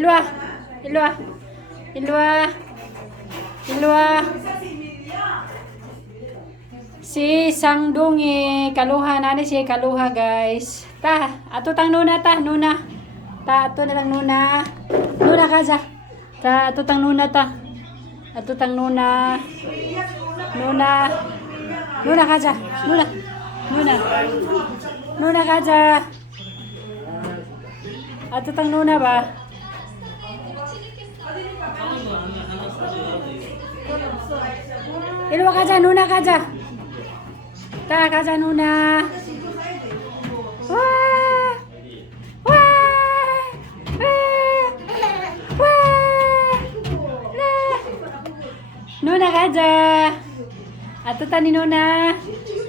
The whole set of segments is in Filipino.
Ilwa. Ilwa. Ilwa. Ilwa. Si Sangdungi kaluha nani si kaluha guys. Ta, ato tang nuna ta, nuna. Ta ato na lang nuna. Nuna kaza. Ta ato tang nuna ta. Ato tang nuna. Nuna. Nuna kaza. Nuna. Nuna. Nuna kaza. Ato tang nuna ba? Ilwa kaza, nuna kaza. Ta kaza nuna. Wah. Wah. Wah. Wah. Nuna kaza. Ato tani nuna.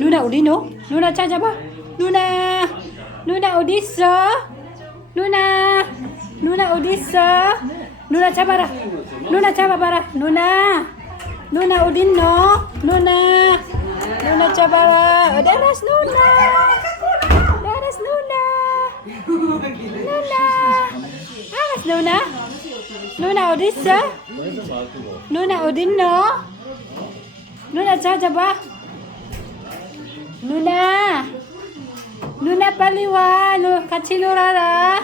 Nuna udino. Nuna caca ba? Nuna. Nuna udiso. Nuna. Nuna udiso. Nuna cabara. Nuna cabara. Nuna. Nuna udino. Nuna. Nuna cabara. Daras Nuna. Daras Nuna. Nuna. Aras Nuna. Nuna udisa. Nuna udino. Nuna caca ba? Nuna. Nuna paliwa. Kacilurara.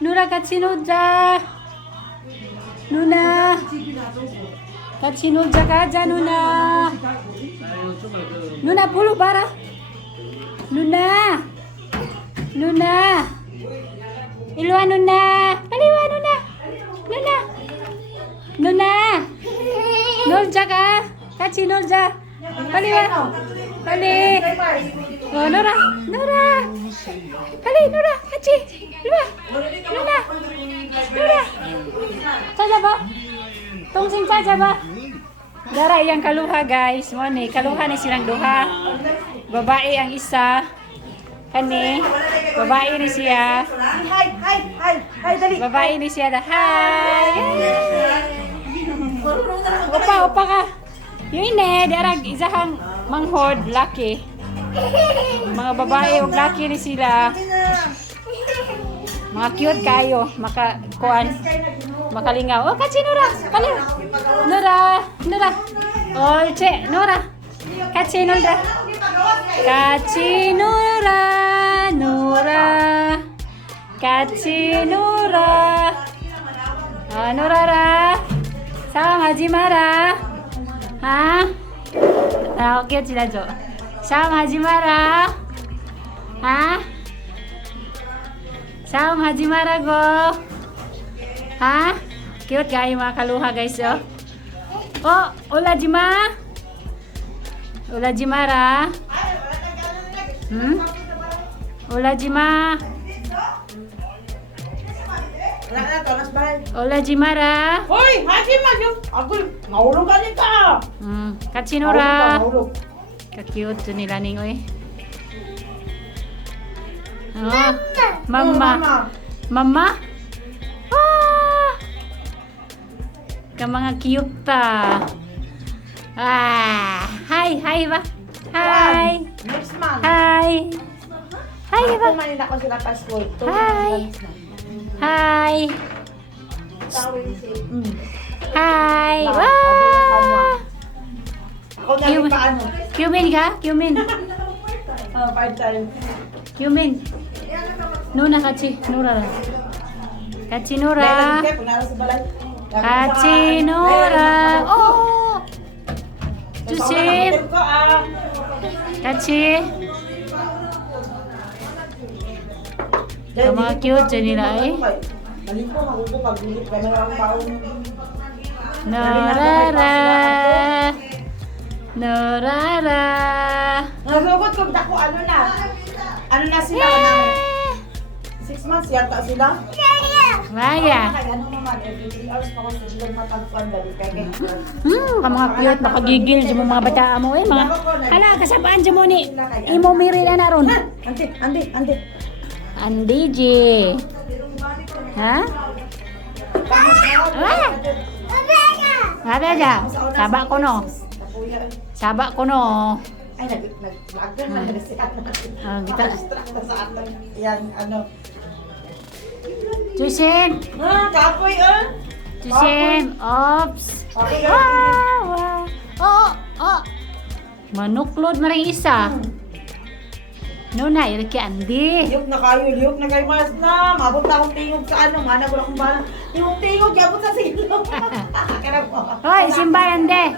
Nuna kacinuja. Nuna. Kacinuja kaja Nuna. Nuna pulu bara. Nuna. Nuna. Ilwa Nuna. Paliwa Nuna. Nuna. Nuna. Nurja ka. Kaci Nurja. Paliwa. Pali. Oh, Nora. Nora. Pali Nora. Kaci. Ilwa. Nuna. Nora. Caca ba? Tungsing caca ba? Dara yang kaluha guys. Mo ni kaluha ni silang duha. Babae ang isa. Kani. Babae ni siya. Hi, dali. Babae ni siya. Hi. Opa ka. Yung ine, darag isahang manghod laki. Mga babae ug laki ni sila. Mga cute kayo, makalingaw. Oh, kachi Nora. Pali. Nora, Nora. Oh, che, Nora. Kachi Nora. Kachi Nora, Nora. Kachi Nora. Ah, Nora ra. Sama Hajimara. Ha? Ah, cute sila Jo. Sama Hajimara. Ha? Sama Hajimara go. Ha? Cute kayo mga kaluha guys oh. Oh, Ola Jima. Ola Jimara. Ola Jima. Wala na to, nas bahay. Ola Jimara. Hoy, Haji Mag. Ako, mahulog ka nito. Katsinora. Mahulog. Ka-cute to nila ning oy. Oh, Mama. Mama? Ah! Ka mga cute ta. Ah, hi ba? Hi. Next month. Hi. Hi ba? Kumain ako sila pa school. Hi. Hi. Hi. Wow. Ako na rin paano. Cumin ka? Cumin. Part-time. Cumin. Nuna kachi. Nura. Kachi Nura. Dahil lang punara sa balay. Kachi Nura. Oh. Tusip. Kachi. Ka mga cute dyan nila eh. Malimpo, magupo, pag-ulit. Kaya mayroong baon. Norara. Norara. Nagugod ko, dako, ano na? Ano na sila? Ng 6 months yata sila? Maya. Kaya ano naman, every 3 hours pa ko sa silang matagpuan dali. Kaya Ka mga cute, nakagigil dyan mo mga bata mo eh. Mga, hala, kasabaan dyan mo ni. Imo miri na ron. Andi. Andi G. Ha? Ah! Sabi aja. Saba ko no. Saba ko no. Ay, nag-vlogger na. Nag-sikat na. Kita. Distract na sa atin. Yan, ano. Jushin! Kapoy, Jushin! Ops! Okay, Wow! Oh! Manuklod na rin isa. Nuna, yun kay Andy. Liyok na kayo, mas na. Mabot na akong tingog sa ano, mana ko na akong bala. Tingog, yabot sa silong. Karap mo. Hoy, simbal, Andy!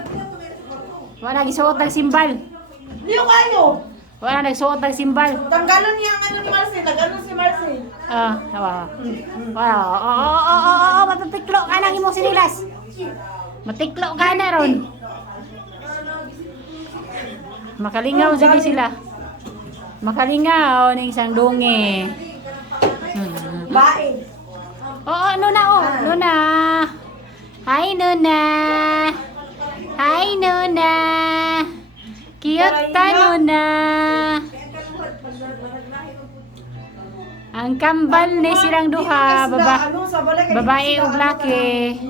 Wala nagsuot ng simbal. Liyok kayo. Wala nagsuot ng simbal. Tanggalan niya ang ano ni Marcel. Nag-ano si Marcel. Wala. Matatiklo ka nang imong sinilas. Matiklo ka na ron. Makalingaw sila. Makalingaw ng isang dungi. Bae. Oo, Nuna. Nuna. Hi, Nuna. Hi, Nuna. Cute ta, Nuna. Ang kambal ni silang duha, babae o laki.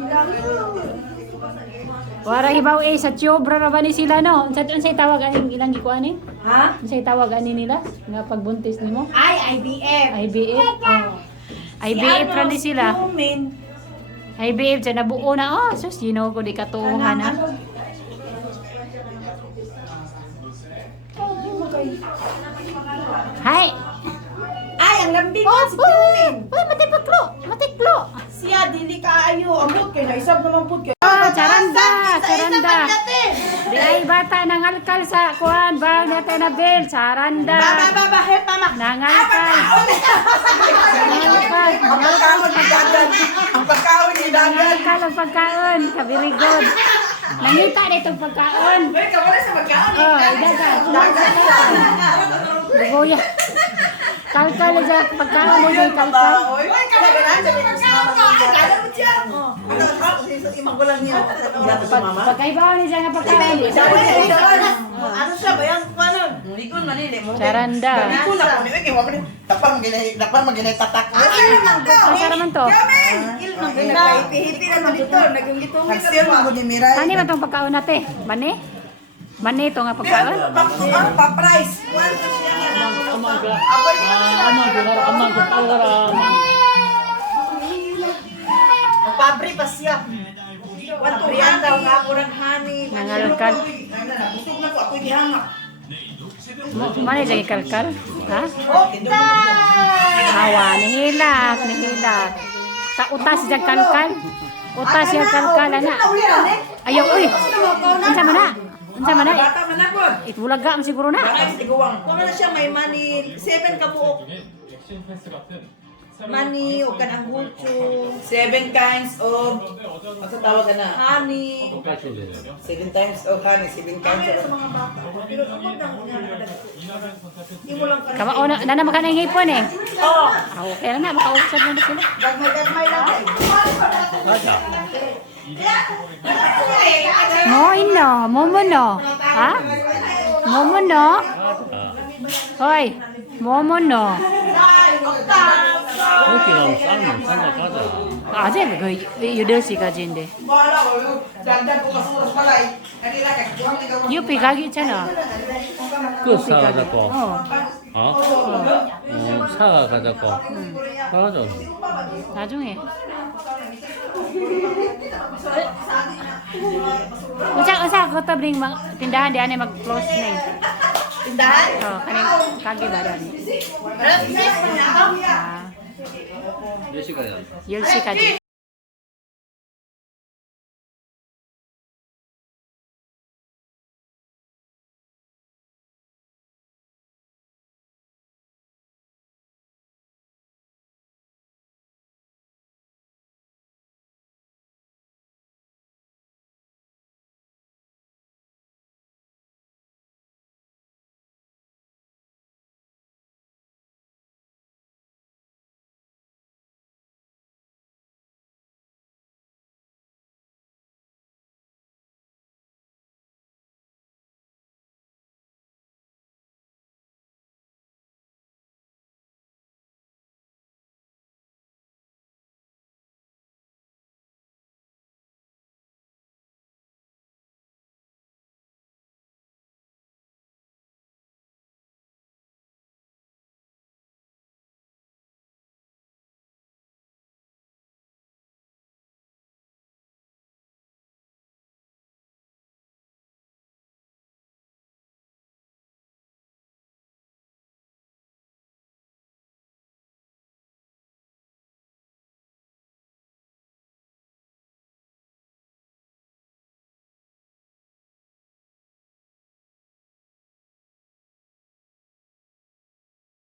Wara hibaw sa tiyobra ra ba ni sila no? Unsay tawag aning ilang gikuan ni? Ha? Unsay tawag ani nila nga pagbuntis nimo? Ay, IBF. IBF. IBF ra ni sila. IBF sa nabuo na sus Ginoo ko di katuohan ha. Hi. Ay, ang lambing ko si Tumin. Uy, matiklo. Siya, dili kaayo. Amot kayo, naisab naman po kayo. Charanda. Di ay bata nangalkal sa kuan ba natin na bel. Charanda. Bahit, mama. Nangalkal. Ang pagkaon ni Dagan. Nangalkal ang pagkaon. Very good. Nangita na itong pagkaon. Wait, kamala sa pagkaon. Idaga. Bugoya. Kalkal sa pagkaon mo sa kalkal. Oy, kaganan sa mga kaganan mo siya. Imang ko lang niya. Pagkaibaw ni siya nga pagkaon. Ano siya ba yung panon? Likon manili mo. Charanda. Likon na ko ni wa man tapang maginay tatak. Masara man to. Hipi na man dito, nagungitong mo ni Miray. Ano man tong pagkaon natin? Mani ito nga pagkaon? Pa-price. Pabri pa siya. Wato yan daw nga ako ng honey. Nangalkal. Busog na ko, ako'y gihangak. Mani lagi kalkal? Ha? Okta! Hawa, nihilak. Sa utas siya kalkal. Utas siya kalkal, ana. Ayaw, uy. Unsa man na? Bata man ako. Itbulaga mo siguro na. Ay, tiguwang. Kung na siya may money, 7 ka buok. Money o kanang gulcho. 7 kinds of, ano tawag ka na? Honey. 7 times of honey, 7 kinds of honey. Pero kapag na hindi mo lang ka Kama ona na naman ka ng hipon eh. Oo. Okay na makausap na sila. Gagmay lang kayo. Momo no. Ha? Momo no? Hoy, Momo no. 그렇게 가면 싸우면 생각하자. 아재 그 유대시 가진데. Bahala ko. Dandan ko kasuras pala eh. Kanila kay kuwang ni gawang. 유피 가기 있잖아. 그 사가자고. 어, 사가자고. 사가자. 나중에. Usa ko bring tindahan di ane mag-close ning. Tindahan? Kaning kagi ba dan. 몇 시간이야? 10시 kaji.